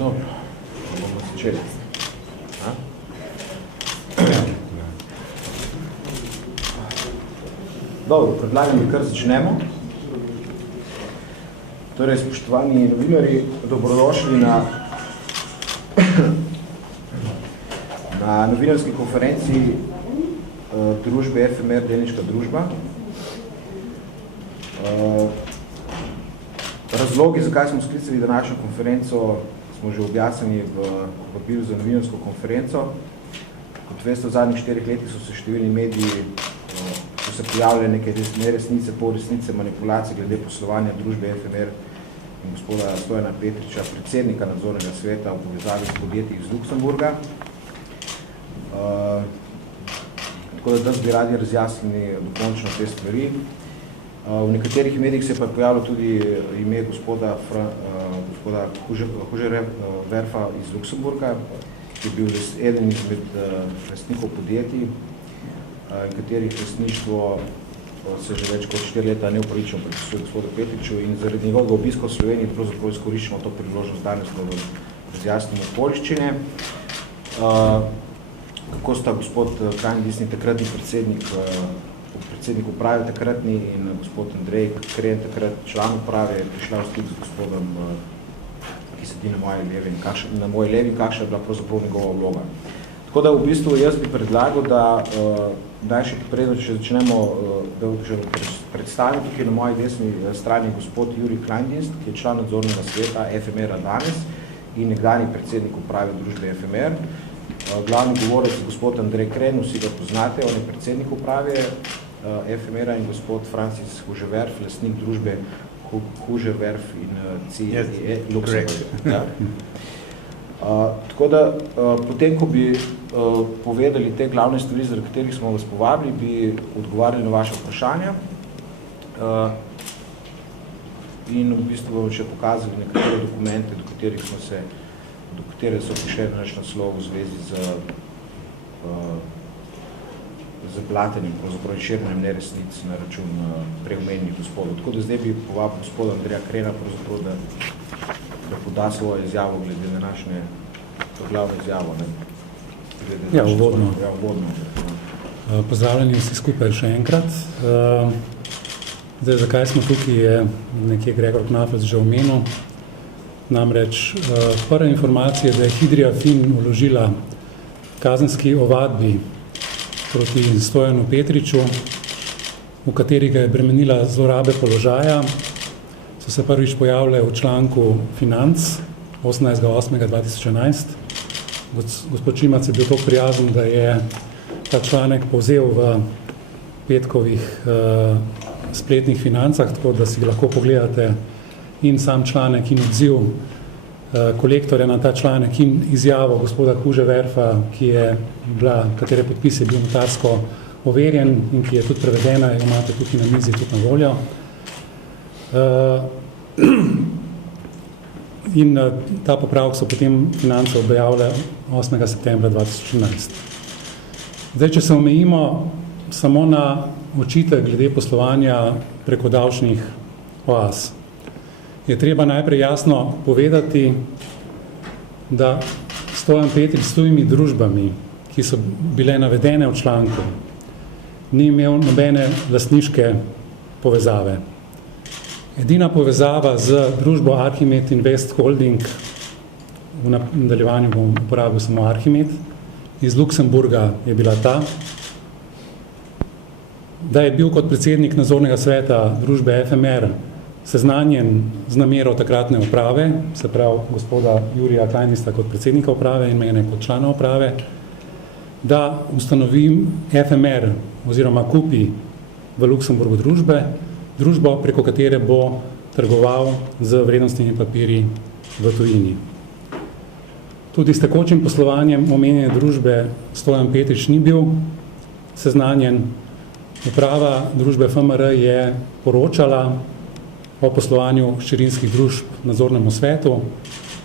Dobro, bomo začeli. Dobro, predlagam, da kar začnemo. Torej, spoštovani novinarji, dobrodošli na novinarski konferenci družbe FMR, delniška družba. Razlogi, zakaj smo sklicali današnjo konferenco, smo že objasnili v papiru za novinarsko konferenco. Kot veste, v zadnjih 4 letih so se številni mediji pojavljale neke neresnice, polresnice, manipulacije glede poslovanja družbe FMR in gospoda Stojana Petriča, predsednika nadzornega sveta v povezavi s podjetji iz Luksemburga. Tako da bi radi razjasnili dokončno te stvari. V nekaterih medijih se pa je pojavilo tudi ime gospoda Hužerverfa iz Luksemburga, ki je bil eden izmed lastnikov podjetij, katerih lastništvo se že več kot 4 leta neupravičeno predpisuje gospodu Petriču in zaradi njegovega obiska v Sloveniji pravzaprav izkoriščamo to priložnost danes, da razjasnimo okoliščine. Kako sta gospod Krajnjisni, takratni predsednik uprave takratni in gospod Andrej Kren, takrat član uprave, je prišla v stik z gospodom, ki sedi na moji levi, kakšna je bila pravzaprav njegova vloga. Tako da v bistvu jaz bi predlagal, da še predno, če začnemo, da že predstavim tukaj na moji desni strani gospod Jurij Kleindienst, ki je član nadzornega sveta FMR-a danes in nekdanji predsednik uprave družbe FMR. Glavni govorec je gospod Andrej Kren, vsi ga poznate, on je predsednik uprave FMR-a in gospod Francis Hužerverf, lastnik družbe Hužerverf in CE Luksemburga. Tako da, potem, ko bi povedali te glavne stvari, zaradi katerih smo vas povabili, bi odgovarjali na vaše vprašanja in v bistvu vam še pokazali nekatere dokumente, do katere so prišli naš naslov v zvezi z blatenjem, pravzaprav širjenjem neresnic na račun preomenjenih gospodov. Tako da zdaj bi povabil gospoda Andreja Krena, pravzaprav, da poda svojo izjavo glede na naše glavno izjavo. Ja, uvodno. Pozdravljeni vsi skupaj še enkrat. Zdaj, zakaj smo tukaj, je nekje Gregor Knafec že omenil. Namreč prva informacija, da je Hidrija Fin vložila kazenski ovadbi proti Stojanu Petriču, v katerega je bremenila zlorabe položaja, so se prvič pojavile v članku Financ 18.8.2011. Gospod Čimac je bil tako prijazen, da je ta članek povzel v petkovih spletnih Financah, tako da si lahko pogledate in sam članek in odziv kolektorja na ta članek in izjavo gospoda Hužerverfa, katere podpis je bil notarsko overjen in ki je tudi prevedena, jo imate tukaj na mizi tudi na voljo. In ta popravek so potem Finance objavile 8. septembra 2014. Zdaj, če se omejimo samo na očitek glede poslovanja preko davčnih oaz, je treba najprej jasno povedati, da Stojan Petrič s tujimi družbami, ki so bile navedene v članku, ni imel nobene lastniške povezave. Edina povezava z družbo Archimed Invest Holding, v nadaljevanju bom uporabil samo Archimed, iz Luksemburga je bila ta, da je bil kot predsednik nadzornega sveta družbe FMR seznanjen z namero takratne uprave, se pravi gospoda Jurija Kleindiensta kot predsednika uprave in mene kot člana uprave, da ustanovim FMR oziroma kupi v Luksemburgu družbo, preko katere bo trgoval z vrednostnimi papirji v tujini. Tudi s tekočim poslovanjem omenjene družbe Stojan Petrič ni bil seznanjen. Uprava družbe FMR je poročala o poslovanju hčerinskih družb nadzornemu svetu,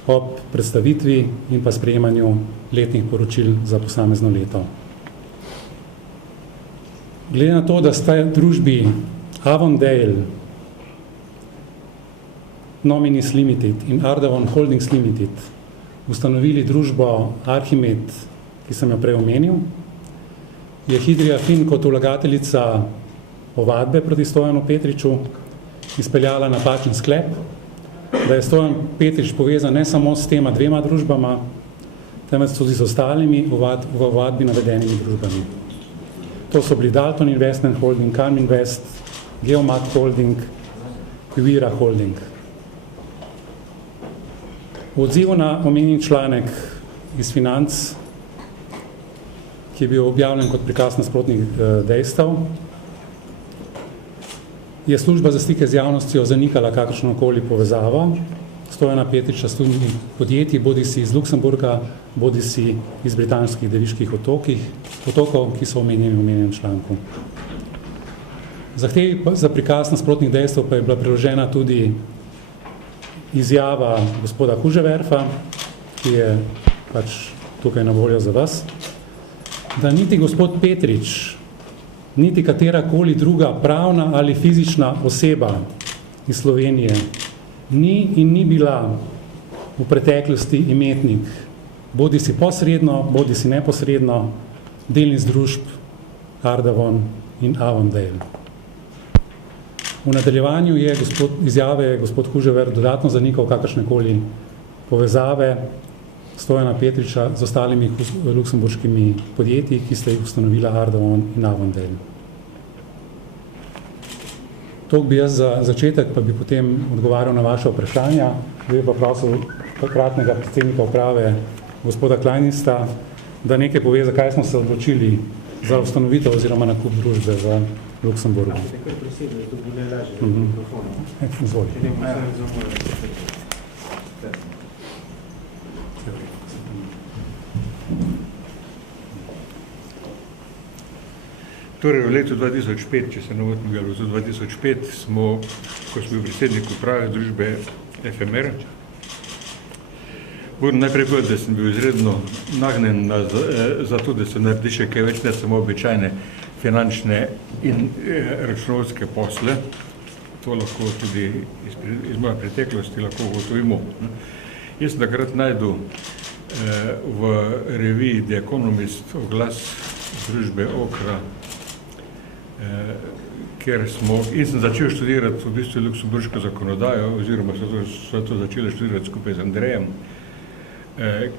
ob predstavitvi in pa sprejemanju letnih poročil za posamezno leto. Glede na to, da sta družbi Avondale Nominis Limited in Ardavon Holdings Limited ustanovili družbo Arhimed, ki sem jo prej omenil, je Hidrija Fin kot vlagateljica ovadbe proti Stojanu Petriču izpeljala napačen sklep, da je Stojan Petrič povezan ne samo s tema dvema družbama, temveč tudi z ostalimi v ovadbi navedenimi družbami. To so bili Dalton Investment Holding, Calm Invest, Geomat Holding, Quivira Holding. V odzivu na omenjen članek iz Financ, ki je bil objavljen kot prikaz nasprotnih dejstev, je služba za stike z javnostjo zanikala kakršno koli povezavo Stojana Petriča s tujimi podjetji, bodisi iz Luksemburga, bodisi iz britanskih Deviških otokov, ki so omenjeni v omenjenem članku. Zahtevi za prikaz nasprotnih dejstev pa je bila priložena tudi izjava gospoda Huževerfa, ki je pač tukaj na voljo za vas, da niti gospod Petrič, niti katerakoli druga pravna ali fizična oseba iz Slovenije ni bila v preteklosti imetnik, bodisi posredno, bodisi neposredno, delnic družb Ardavon in Avondale. V nadaljevanju izjave gospod Hužever dodatno zanikal kakršnekoli povezave Stojana Petriča z ostalimi luksemburškimi podjetji, ki sta jih ustanovila Ardavon in Avondale. To bi jaz za začetek, pa bi potem odgovarjal na vaše vprašanja. Zdaj pa prosil takratnega predsednika uprave, gospoda Kleinista, da nekaj pove, zakaj smo se odločili za ustanovitev oziroma nakup družbe v Luksemburgu. Izvoli. Torej, v letu 2005, če se ne motim, v letu 2005 smo, ko smo bil predsednik uprave družbe FMR, moram najprej povedati, da sem bil izredno nagnjen za to, da se naredi še kaj več, ne samo običajne finančne in računovodske posle. To lahko tudi iz moje preteklosti lahko ugotovimo. Jaz sem takrat najdu v reviji The Economist oglas družbe Okra, ker sem začel študirati v bistvu luksemburško zakonodajo, oziroma so to začeli študirati skupaj z Andrejem,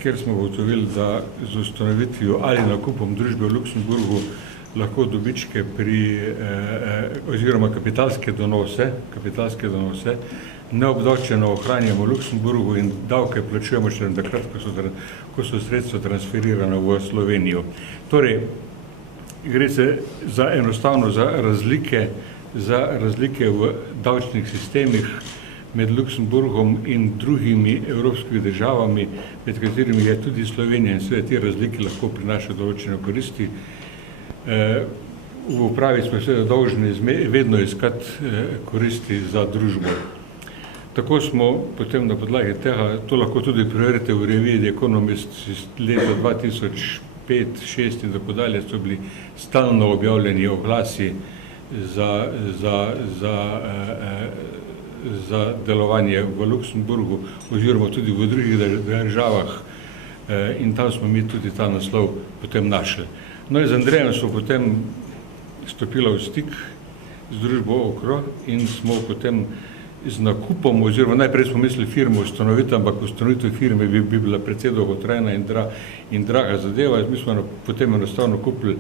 ker smo ugotovili, da z ustanovitvijo ali nakupom družbe v Luksemburgu lahko dobičke oziroma kapitalske donose neobdavčeno ohranjamo v Luksemburgu in davke plačujemo še takrat, ko so sredstva transferirana v Slovenijo. Torej, gre se enostavno za razlike v davčnih sistemih med Luksemburgom in drugimi evropskimi državami, med katerimi je tudi Slovenija in sve te razlike lahko prinašajo določene koristi. V upravi smo seveda dolžni vedno iskati koristi za družbo. Tako smo potem na podlagi tega, to lahko tudi preverite v reviji The Economist leta 2005, 2006 in tako dalje, so bili stalno objavljeni oglasi za delovanje v Luksemburgu oziroma tudi v drugih državah in tam smo mi tudi ta naslov potem našli. No in z Andrejem smo potem stopili v stik z družbo Okro in smo potem z nakupom, oziroma najprej smo mislili firmo ustanoviti, ampak ustanovitev firme bi bila precej dolgotrajna in draga zadeva. Mi smo potem enostavno kupili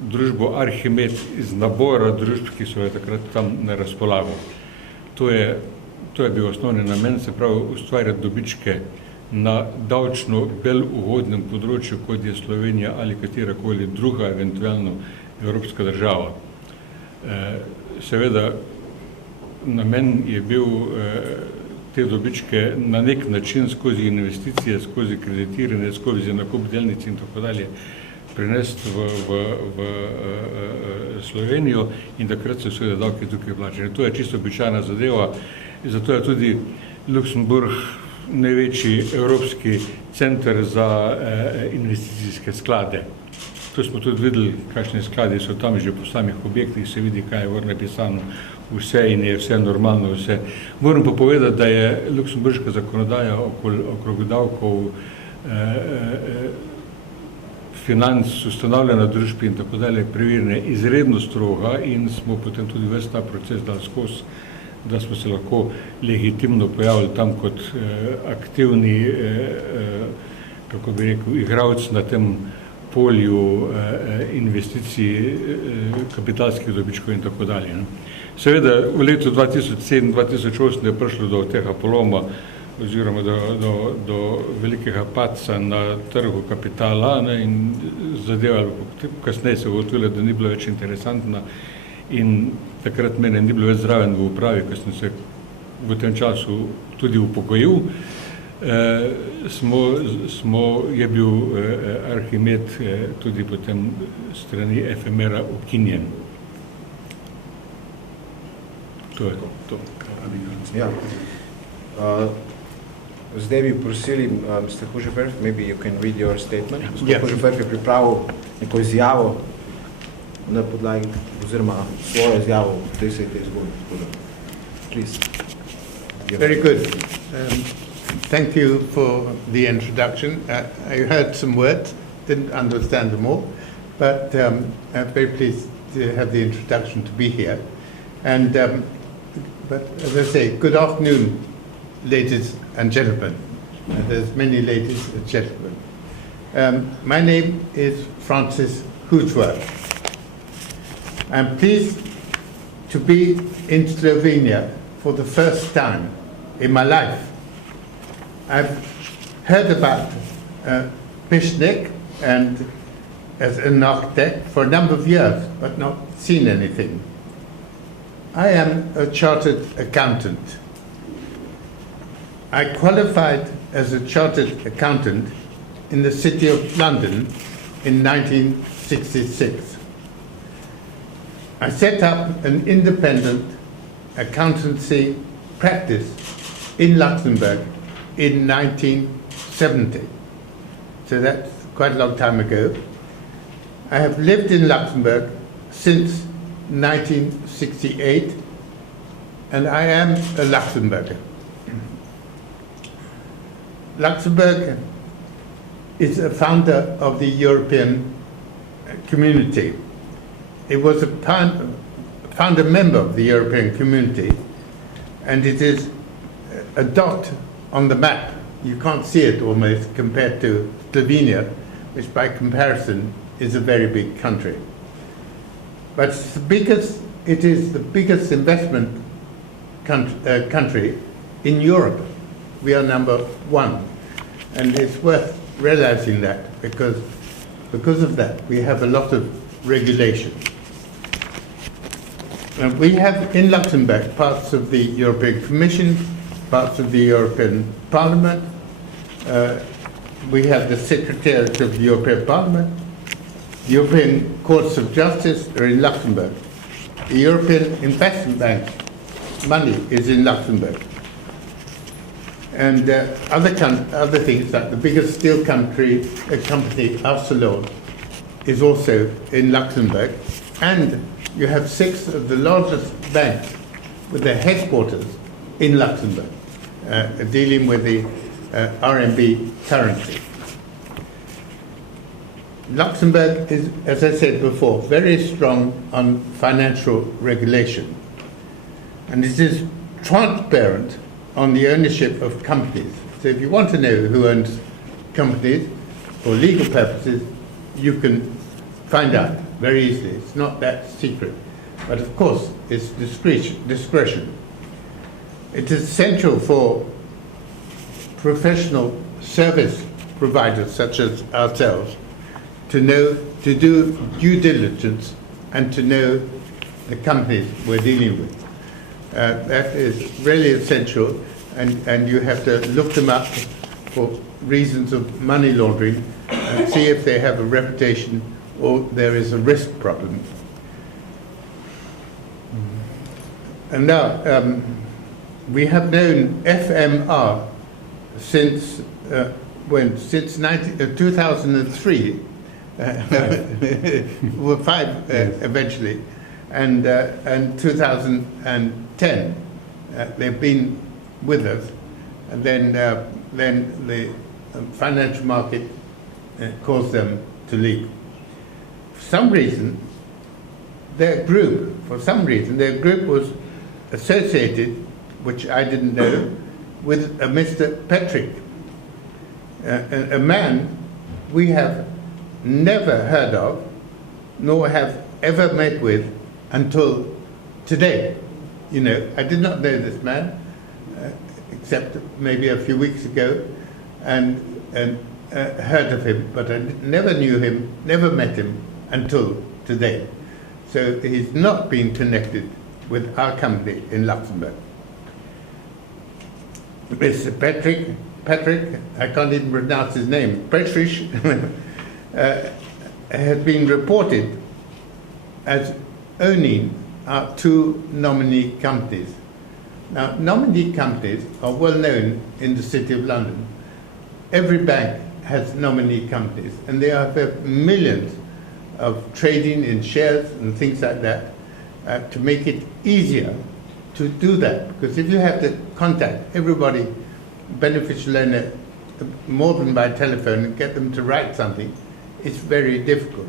družbo Arhimed iz nabora družb, ki so takrat tam na razpolago. To je bil osnovni namen, se pravi ustvarjati dobičke na davčno bolj ugodnem področju, kot je Slovenija ali katerakoli druga, eventualno evropska država. Seveda, namen je bil te dobičke na nek način skozi investicije, skozi kreditiranje, skozi nakup delnic in tako dalje prenesti v Slovenijo in takrat so seveda davki tukaj plačeni. To je čisto običajna zadeva, zato je tudi Luksemburg največji evropski center za investicijske sklade. To smo tudi videli, kakšni skladi so tam že po samih objektih, se vidi, kaj je vrlo napisano vse in je vse normalno vse. Moram pa povedati, da je luksemburška zakonodaja okrog davkov, financ, ustanovljena družbi in tako dalje, preverjene izredno stroga in smo potem tudi ves ta proces dali skozi, da smo se lahko legitimno pojavili tam kot aktivni, kako bi rekel, igralec na tem polju investicij, kapitalskih dobičkov in tako dalje. Seveda v letu 2007-2008 je prišlo do tega poloma oziroma do velikega padca na trgu kapitala in zadeva, kasneje se ugotovilo, da ni bila več interesantna in takrat mene ni bilo več zraven v upravi, ko sem se v tem času tudi upokojil. Je bil Arhimed tudi potem strani FMR-a ukinjen. To je to. Ja. Zdaj bi prosili, Mr. Hužefer, maybe you can read your statement. Gospod Hužefer je pripravil neko izjavo na podlagi, oziroma svojo izjavo v tej zgodbi. Please. Very good. Thank you for the introduction. I heard some words, didn't understand them all, but I'm very pleased to have the introduction to be here. And, but as I say, good afternoon, ladies and gentlemen. There's many ladies and gentlemen. My name is Francis Hoojworth. I'm pleased to be in Slovenia for the first time in my life. I've heard about Pišnik and as an architect for a number of years, but not seen anything. I am a chartered accountant. I qualified as a chartered accountant in the City of London in 1966. I set up an independent accountancy practice in Luxembourg in 1970. So that's quite a long time ago. I have lived in Luxembourg since 1968, and I am a Luxembourger. Luxembourg is a founder of the European community. It was a founder member of the European community, and it is a dot on the map. You can't see it almost compared to Slovenia, which by comparison is a very big country. But it is the biggest investment country in Europe. We are number one. And it's worth realizing that because of that we have a lot of regulation. And we have in Luxembourg parts of the European Commission, parts of the European Parliament. We have the Secretariat of the European Parliament. The European Courts of Justice are in Luxembourg. The European Investment Bank money is in Luxembourg. And other things like the biggest steel company, Arcelor, is also in Luxembourg. And you have 6 of the largest banks with their headquarters in Luxembourg, dealing with the RMB currency. Luxembourg is, as I said before, very strong on financial regulation. And it is transparent on the ownership of companies. So if you want to know who owns companies for legal purposes, you can find out very easily. It's not that secret. But of course, it's discretion. It is essential for professional service providers such as ourselves to do due diligence and to know the companies we're dealing with. That is really essential, and you have to look them up for reasons of money laundering and see if they have a reputation or there is a risk problem. And now, we have known FMR since 2003, were 5 eventually, and 2010 they've been with us, and then the financial market caused them to leave. For some reason, their group was associated, which I didn't know, with a Mr. Petrič, a man we have never heard of, nor have ever met with until today. You know, I did not know this man, except maybe a few weeks ago, and heard of him, but I never knew him, never met him until today. So he's not been connected with our company in Luxembourg. Mr. Petrič, I can't even pronounce his name, Petrič, has been reported as owning our 2 nominee companies. Now, nominee companies are well known in the City of London. Every bank has nominee companies, and they have millions of trading in shares and things like that to make it easier to do that. Because if you have to contact everybody, beneficial owner, more than by telephone and get them to write something, it's very difficult.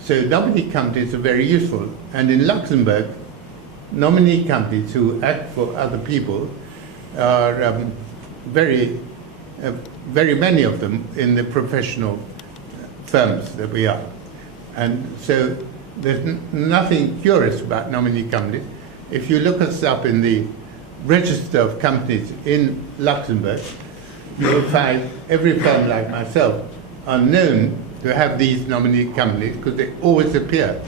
So nominee companies are very useful. And in Luxembourg, nominee companies who act for other people are very many of them in the professional firms that we are. And so there's nothing curious about nominee companies. If you look us up in the register of companies in Luxembourg, you'll find every firm like myself are known to have these nominee companies because they always appear.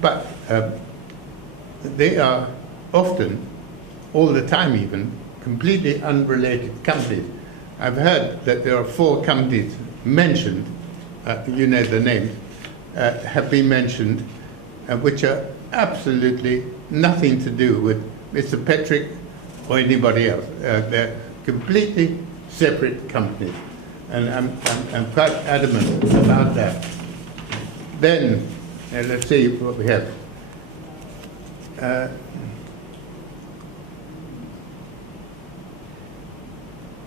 But they are often, all the time even, completely unrelated companies. I've heard that there are 4 companies mentioned, you know the names, have been mentioned, which are absolutely nothing to do with Mr. Petrič or anybody else. They're completely separate companies, and I'm quite adamant about that. Then, let's see what we have.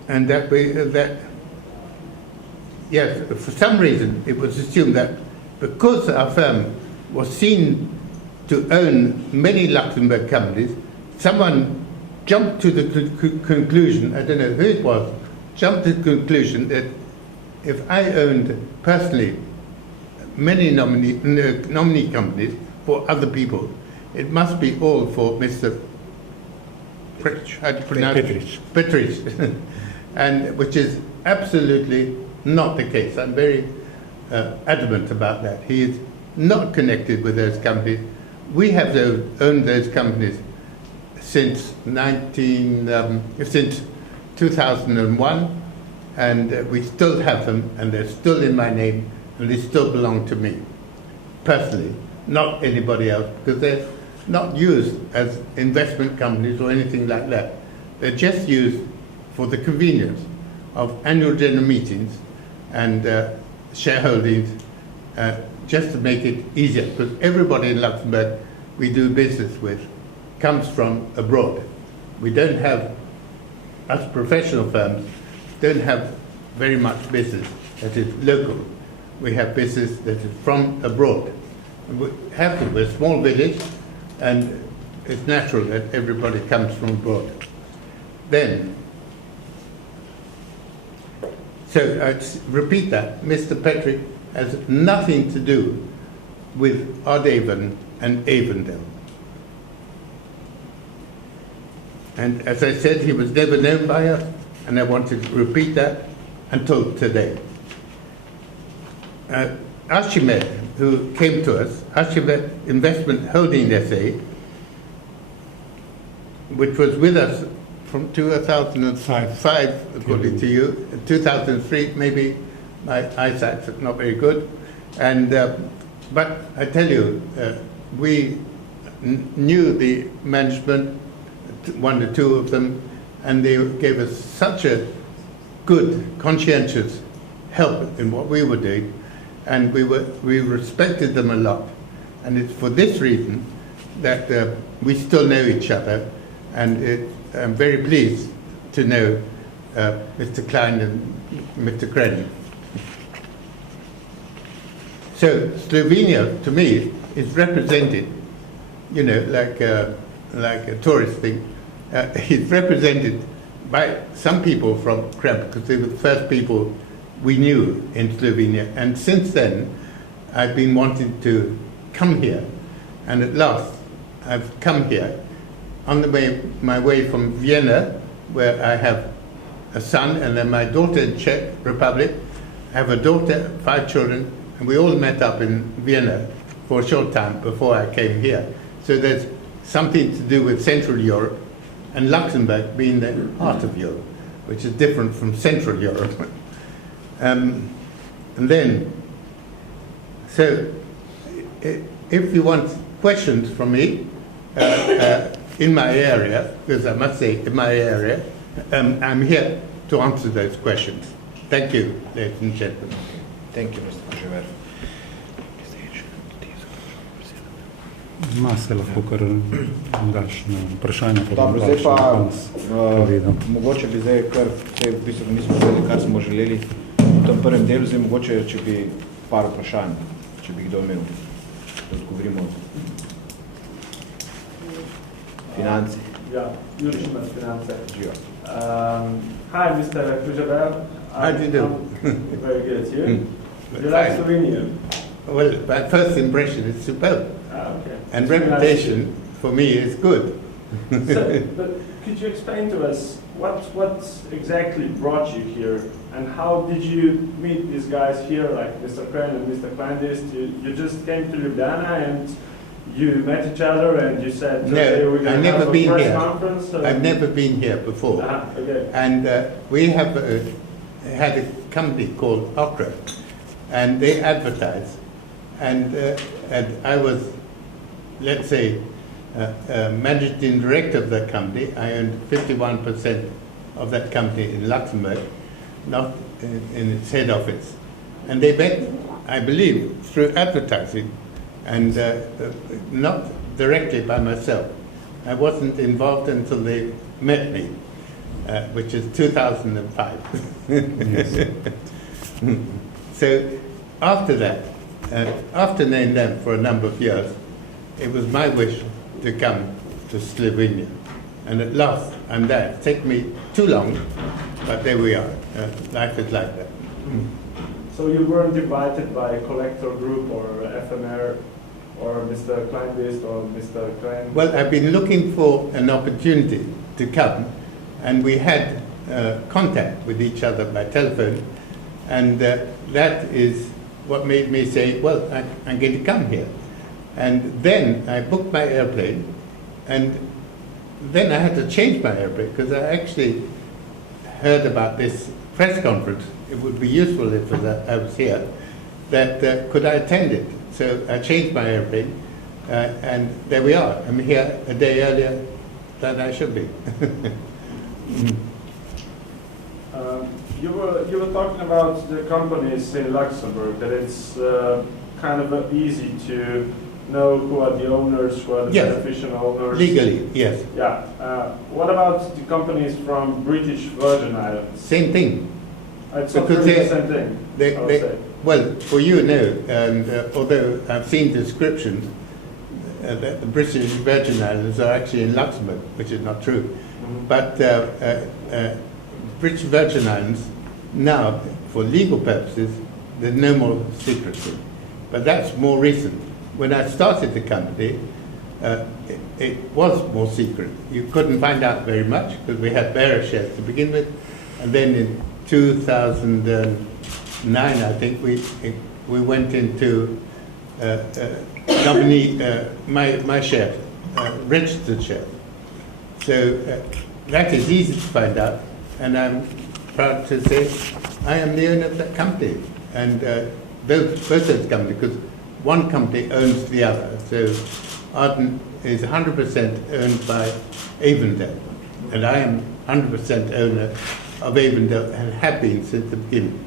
And yes, for some reason it was assumed that because our firm was seen to own many Luxembourg companies, someone jumped to the conclusion, I don't know who it was, jumped to the conclusion that if I owned personally many nominee companies for other people, it must be all for Mr. Petrič, and which is absolutely not the case. I'm very adamant about that. He is not connected with those companies. We have owned those companies since 2001, and we still have them, and they're still in my name, and they still belong to me personally, not anybody else, because they're not used as investment companies or anything like that. They're just used for the convenience of annual general meetings and shareholdings, just to make it easier, because everybody in Luxembourg we do business with comes from abroad. We don't have, us professional firms, don't have very much business that is local. We have business that is from abroad. And we have to, we're a small village, and it's natural that everybody comes from abroad. Then, so I repeat that, Mr. Petrič has nothing to do with Ardhaven and Avondale. And as I said, he was never known by us, and I want to repeat that until today. Archimed, who came to us, Archimed Investment Holding SA, which was with us from 2005, according to you, 2003, maybe my eyesight's not very good, and but I tell you, we knew the management, 1 or 2 of them, and they gave us such a good, conscientious help in what we were doing, and we respected them a lot. And it's for this reason that we still know each other, and I'm very pleased to know Mr. Klein and Mr. Krenn. So Slovenia, to me, is represented, you know, like a tourist thing. It's represented by some people from Krem, because they were the first people we knew in Slovenia. And since then, I've been wanting to come here, and at last I've come here on my way from Vienna, where I have a son and then my daughter in Czech Republic. I have a daughter, 5 children, and we all met up in Vienna for a short time before I came here. So there's something to do with Central Europe, and Luxembourg being the heart of Europe, which is different from Central Europe. And then, so if you want questions from me in my area, because I must say in my area, I'm here to answer those questions. Thank you, ladies and gentlemen. Thank you, Mr. Kožever. Ma se lahko kar daš na vprašanje. Dobro, zdaj pa mogoče bi zdaj kar, v bistvu nismo vedeli, kar smo želeli v tem prvem delu, zdaj mogoče, če bi par vprašanj, če bi kdo imel, da odgovorimo financi. Ja, Jurčin med finance. Živa. Hi, Mr. Kožever. How do you do? Very good, you? You like Slovenia? Well, my first impression is superb. Okay. And reputation for me is good. So, but could you explain to us what exactly brought you here, and how did you meet these guys here, like Mr. Krenn and Mr. Kleindist? You just came to Ljubljana and you met each other and you said, okay, we're going to have a press conference? I've never been here before. Okay. And we have had a company called Okra, and they advertise. And I was, let's say, managing director of that company. I owned 51% of that company in Luxembourg, not in its head office. And they met, I believe, through advertising, and not directly by myself. I wasn't involved until they met me, which is 2005. Yes. So after that, after knowing them for a number of years, it was my wish to come to Slovenia. And at last, I'm there. It took me too long, but there we are. Life is like that. So you weren't invited by a collector group or FMR or Mr. Kleindist or Mr. Klein? Well, I've been looking for an opportunity to come, and we had contact with each other by telephone, and that is what made me say, well, I'm going to come here. And then I booked my airplane, and then I had to change my airplane because I actually heard about this press conference. It would be useful if I was here, that could I attend it? So I changed my airplane, and there we are. I'm here a day earlier than I should be. You were talking about the companies in Luxembourg, that it's kind of easy to know who are the owners, who are the beneficial owners. Legally, yes. Yeah. What about the companies from British Virgin Islands? Same thing. It's not really the same thing, I would say. Well, for you, no. And although I've seen descriptions that the British Virgin Islands are actually in Luxembourg, which is not true. Mm-hmm. But British Virgin Islands, now, for legal purposes, there's no more secrecy. But that's more recent. When I started the company, it was more secret. You couldn't find out very much because we had bearer shares to begin with. And then in 2009, I think, we went into nominee, my share, registered share. So that is easy to find out, and I'm proud to say I am the owner of that company, and both those companies, because one company owns the other. So Arden is 100% owned by Avondale, and I am 100% owner of Avondale and have been since the beginning.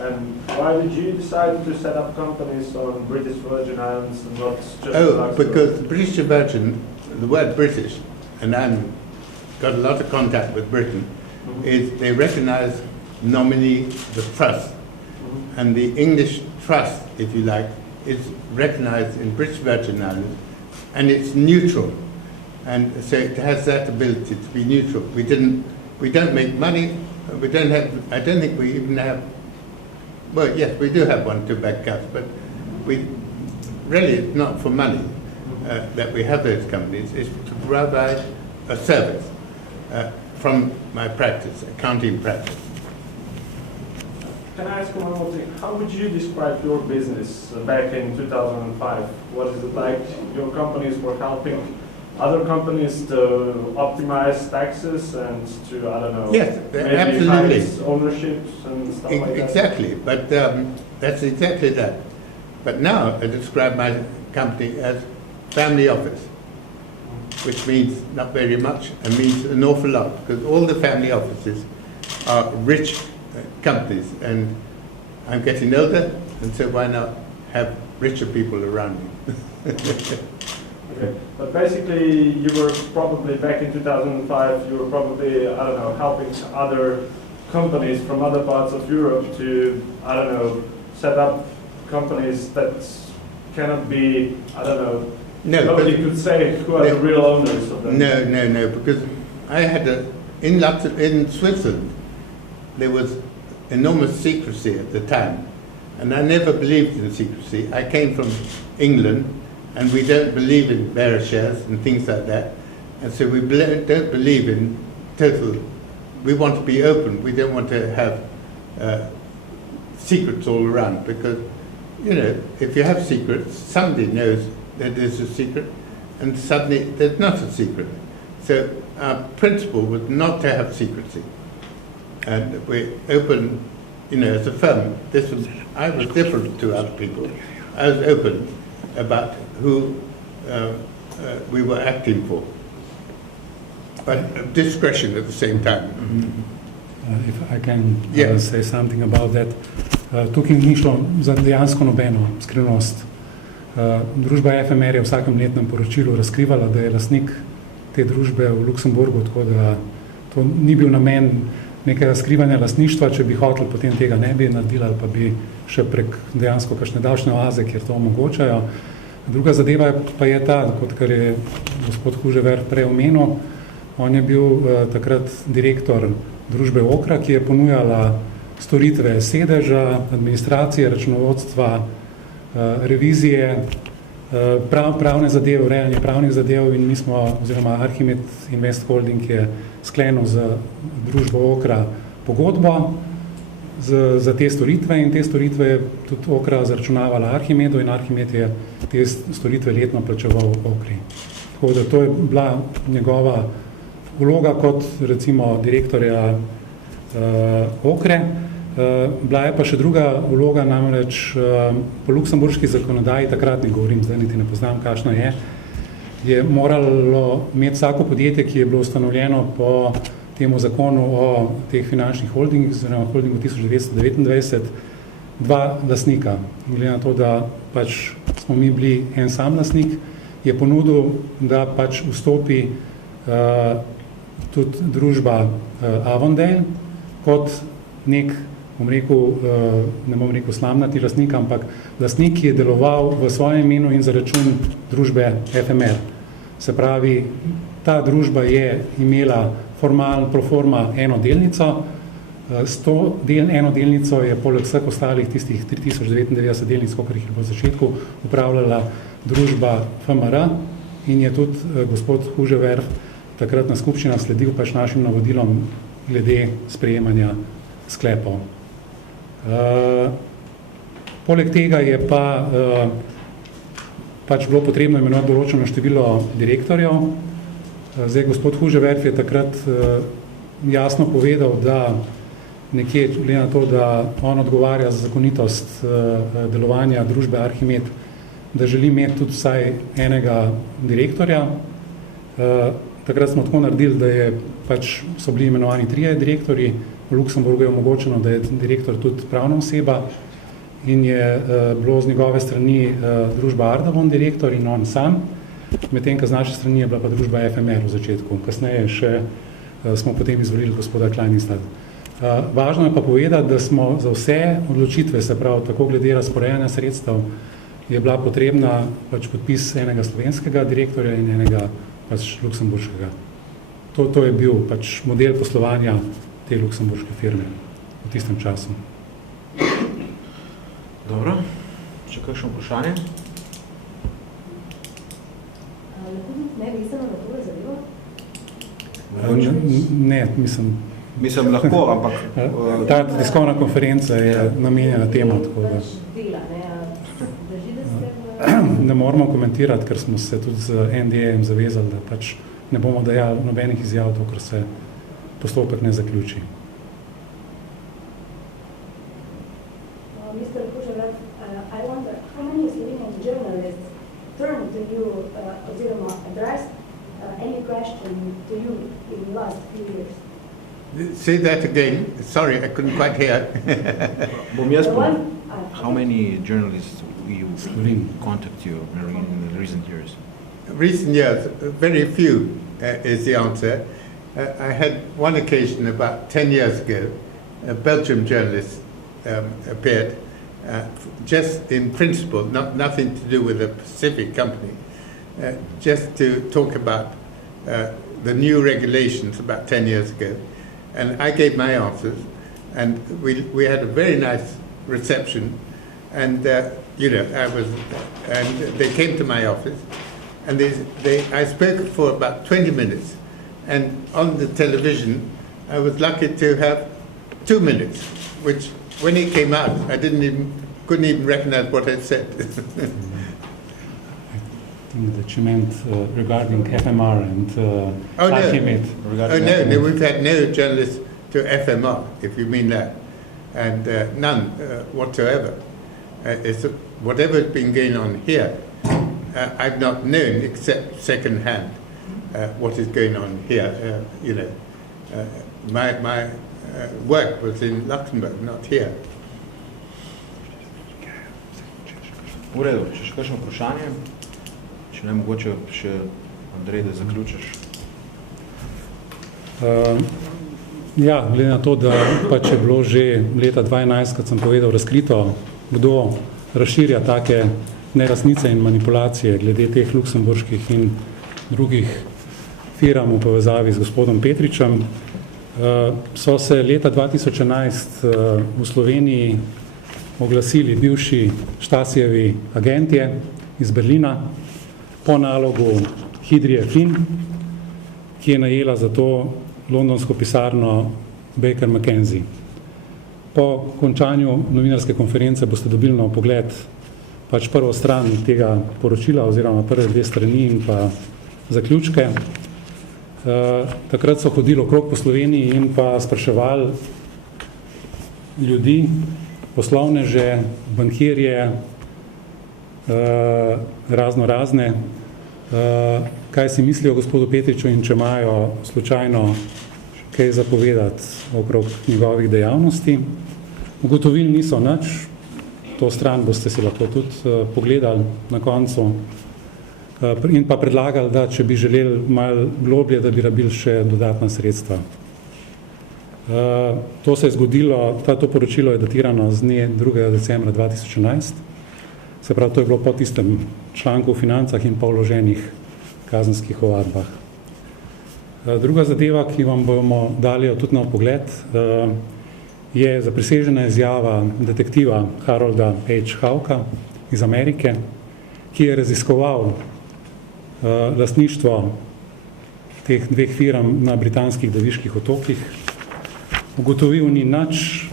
And why did you decide to set up companies on British Virgin Islands and not just Luxembourg? Because British Virgin, the word British, and I've got a lot of contact with Britain, is they recognize nominally the trust. And the English trust, if you like, is recognized in British Virgin Islands, and it's neutral. And so it has that ability to be neutral. We don't make money, we don't have, I don't think we even have, well, yes, we do have 1 or 2 bank accounts, but we really, it's not for money that we have those companies. It's to provide a service from my practice, accounting practice. Can I ask one more thing? How would you describe your business back in 2005? What is it like? Your companies were helping other companies to optimize taxes and to, I don't know, yes, maybe absolutely. hide ownerships and stuff like that? Exactly, but that's exactly that. But now I describe my company as family office, which means not very much and means an awful lot, because all the family offices are rich companies, and I'm getting older, and so why not have richer people around me? Okay, but basically you were probably, back in 2005, you were probably, I don't know, helping other companies from other parts of Europe to, I don't know, set up companies that cannot be, I don't know, nobody could say who are the real owners of them. No, because I had in Switzerland, there was enormous secrecy at the time, and I never believed in secrecy. I came from England, and we don't believe in bearer shares and things like that, and so we don't believe in total. We want to be open. We don't want to have secrets all around, because, you know, if you have secrets, somebody knows that there's a secret, and suddenly there's not a secret. So our principle was not to have secrecy. And we open, you know, as a firm, I was different to other people. I was open about who we were acting for, but discretion at the same time. If I can say something about that. Tukaj ni šlo za dejansko nobeno skrivnost. Družba FMR je v vsakem letnem poročilu razkrivala, da je lastnik te družbe v Luksemburgu, tako da to ni bil namen nekega skrivanja lastništva. Če bi hotel, potem tega ne bi naredili, ali pa bi še prek dejansko kakšne davčne oaze, kjer to omogočajo. Druga zadeva pa je ta, kot kar je gospod Hužever prej omenil, on je bil takrat direktor družbe Okra, ki je ponujala storitve sedeža, administracije, računovodstva, revizije, pravne zadeve, urejanje pravnih zadev, in mi smo, oziroma Archimed Invest Holding je sklenil z družbo Okra pogodbo za te storitve, in te storitve je tudi Okra zaračunavala Archimedu, in Archimed je te storitve letno plačeval Okri. Tako da to je bila njegova vloga kot recimo direktorja Okre. Bila je pa še druga vloga, namreč po luksemburški zakonodaji, takrat ne govorim, zdaj niti ne poznam, kakšna je moralo imeti vsako podjetje, ki je bilo ustanovljeno po temu zakonu o teh finančnih holdingih, oziroma holdingu 1929, 2 lastnika. Glede na to, da pač smo mi bili en sam lastnik, je ponudil, da pač vstopi tudi družba Avondale kot nek, ne bom rekel slamnati lastnik, ampak lastnik, ki je deloval v svojem imenu in za račun družbe FMR. Se pravi, ta družba je imela pro forma eno delnico, s to eno delnico je poleg vseh ostalih tistih 3099 delnic, kolikor jih je v začetku, upravljala družba FMR, in je tudi gospod Hužever takrat na skupščinah sledil pač našim navodilom glede sprejemanja sklepov. Poleg tega je pa pač bilo potrebno imenovati določeno število direktorjev. Zdaj, gospod Hužever je takrat jasno povedal, da nekje, glede na to, da on odgovarja za zakonitost delovanja družbe Archimed, da želi imeti tudi vsaj enega direktorja. Takrat smo tako naredili, da so bili imenovani 3 direktorji, v v Luksemburgu je omogočeno, da je direktor tudi pravna oseba in je bilo z njegove strani družba Ardavon direktor in on sam, medtem ko z naše strani je bila pa družba FMR v začetku. Kasneje še smo potem izvolili gospoda Kleinista. Važno je pa povedati, da smo za vse odločitve, se pravi tako glede razporejanja sredstev, je bila potrebna pač podpis enega slovenskega direktorja in enega pač luksemburškega. To je bil pač model poslovanja te luksemburške firme v tistem času. Dobro, še kakšno vprašanje? Ne, vezano na to zadevo? Ne, Mislim, lahko, ampak... Ta tiskovna konferenca je namenjena temu, tako da... Dela, ne? Drži, da ste... Ne moramo komentirati, ker smo se tudi z NDA-jem zavezali, da pač ne bomo dajali nobenih izjav, dokler se postopek ne zaključi. Mr. Kuževet, I wonder, how many Slovenian journalists turned to you, oziroma addressed any question to you in the last few years? Say that again. Sorry, I couldn't quite hear. How many journalists you contact you in the recent years? Recent years, very few is the answer. I had one occasion about 10 years ago. A Belgian journalist appeared, just in principle, nothing to do with a specific company, just to talk about the new regulations about 10 years ago. And I gave my answers, and we had a very nice reception. And and they came to my office, and I spoke for about 20 minutes. And on the television, I was lucky to have 2 minutes, which when it came out, I couldn't even recognize what I said. That you meant regarding FMR and Archimate. No, we've had no journalists to FMR, if you mean that, and none whatsoever. Whatever has been going on here, I've not known except second-hand what is going on here. My work was in Luxembourg, not here. V redu, še kakšno vprašanje? Če ne, mogoče še Andrej, da zaključiš. Ja, glede na to, da pač je bilo že leta 2012, kot sem povedal, razkrito, kdo razširja take neresnice in manipulacije glede teh luksemburških in drugih firm v povezavi z gospodom Petričem, so se leta 2011 v Sloveniji oglasili bivši Štasijevi agentje iz Berlina po nalogu Hydrie Flynn, ki je najela za to londonsko pisarno Baker McKenzie. Po končanju novinarske konference boste dobili na pogled pač prvo stran tega poročila oziroma prve 2 strani in pa zaključke. Takrat so hodili okrog po Sloveniji in pa spraševali ljudi, poslovneže, bankirje, razne, kaj si mislijo o gospodu Petriču in če imajo slučajno kaj zapovedati okrog njegovih dejavnosti. Ugotovili niso nič, to stran boste si lahko tudi pogledali na koncu in pa predlagali, da če bi želeli malo globlje, da bi rabili še dodatna sredstva. To se je zgodilo, to poročilo je datirano z dne 2. decembra 2011, se pravi, to je bilo po tistem članku o financah in pa vloženih kazenskih ovadbah. Druga zadeva, ki vam bomo dali tudi na pogled, je zaprisežena izjava detektiva Harolda H. Hauka iz Amerike, ki je raziskoval lastništvo teh 2 firm na britanskih Deviških otokih. Ugotovil ni nič,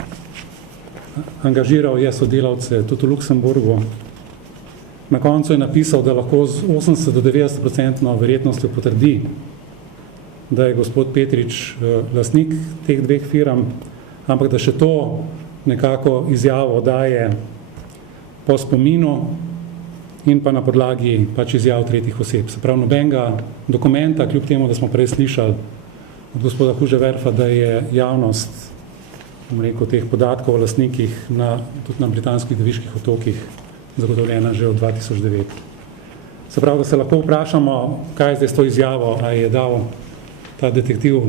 angažiral je sodelavce tudi v Luksemburgu. Na koncu je napisal, da lahko z 80 do 90% verjetnostjo potrdi, da je gospod Petrič lastnik teh 2 firm, ampak da še to nekako izjavo daje po spominu in pa na podlagi pač izjav tretjih oseb. Se pravi, nobenega dokumenta, kljub temu, da smo prej slišali od gospoda Kuževerfa, da je javnost teh podatkov o lastnikih tudi na britanskih Deviških otokih zagotovljena že od 2009. Se pravi, da se lahko vprašamo, kaj je zdaj s to izjavo, a je dal ta detektiv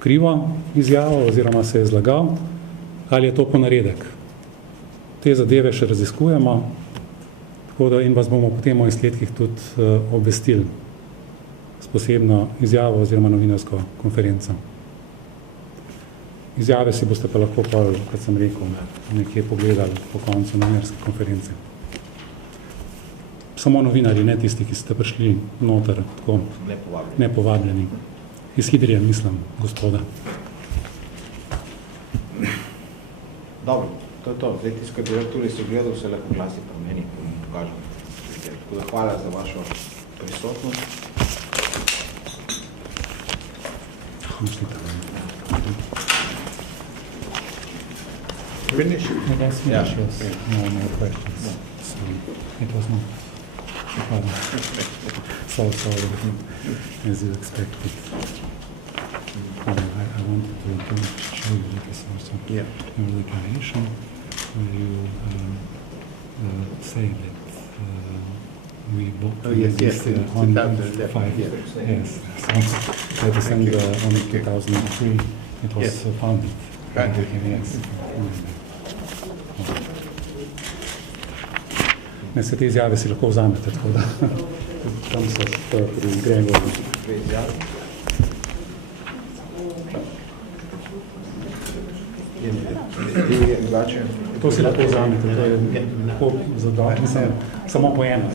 krivo izjavo oziroma se je zlagal, ali je to ponaredek. Te zadeve še raziskujemo, tako da in vas bomo potem o izsledkih tudi obvestili s posebno izjavo oziroma novinarsko konferenco. Izjave si boste pa lahko, kot sem rekel, nekje pogledali po koncu novinarske konference. Samo novinarji, ne tisti, ki ste prišli noter, tako nepovabljeni. Iz Hidrije, mislim, gospoda. Dobro, to je to. Zdaj tisto, kar je tudi se gledal, se lahko glasi pa meni, ko mi pokažem. Tako da hvala za vašo prisotnost. Finish? Yes. No more questions. So it was not so as you expected. I wanted to show you this also. Yeah. Your declaration where you say that we bought yes, on 2011. 5. Yeah. Yes. So by December on 2003 it was founded. Right. Yes. Ne, se te izjave si lahko vzamete, tako da tam so pri Gregu. To si lahko vzamete, to je lahko za dobro, mislim, samo po eno.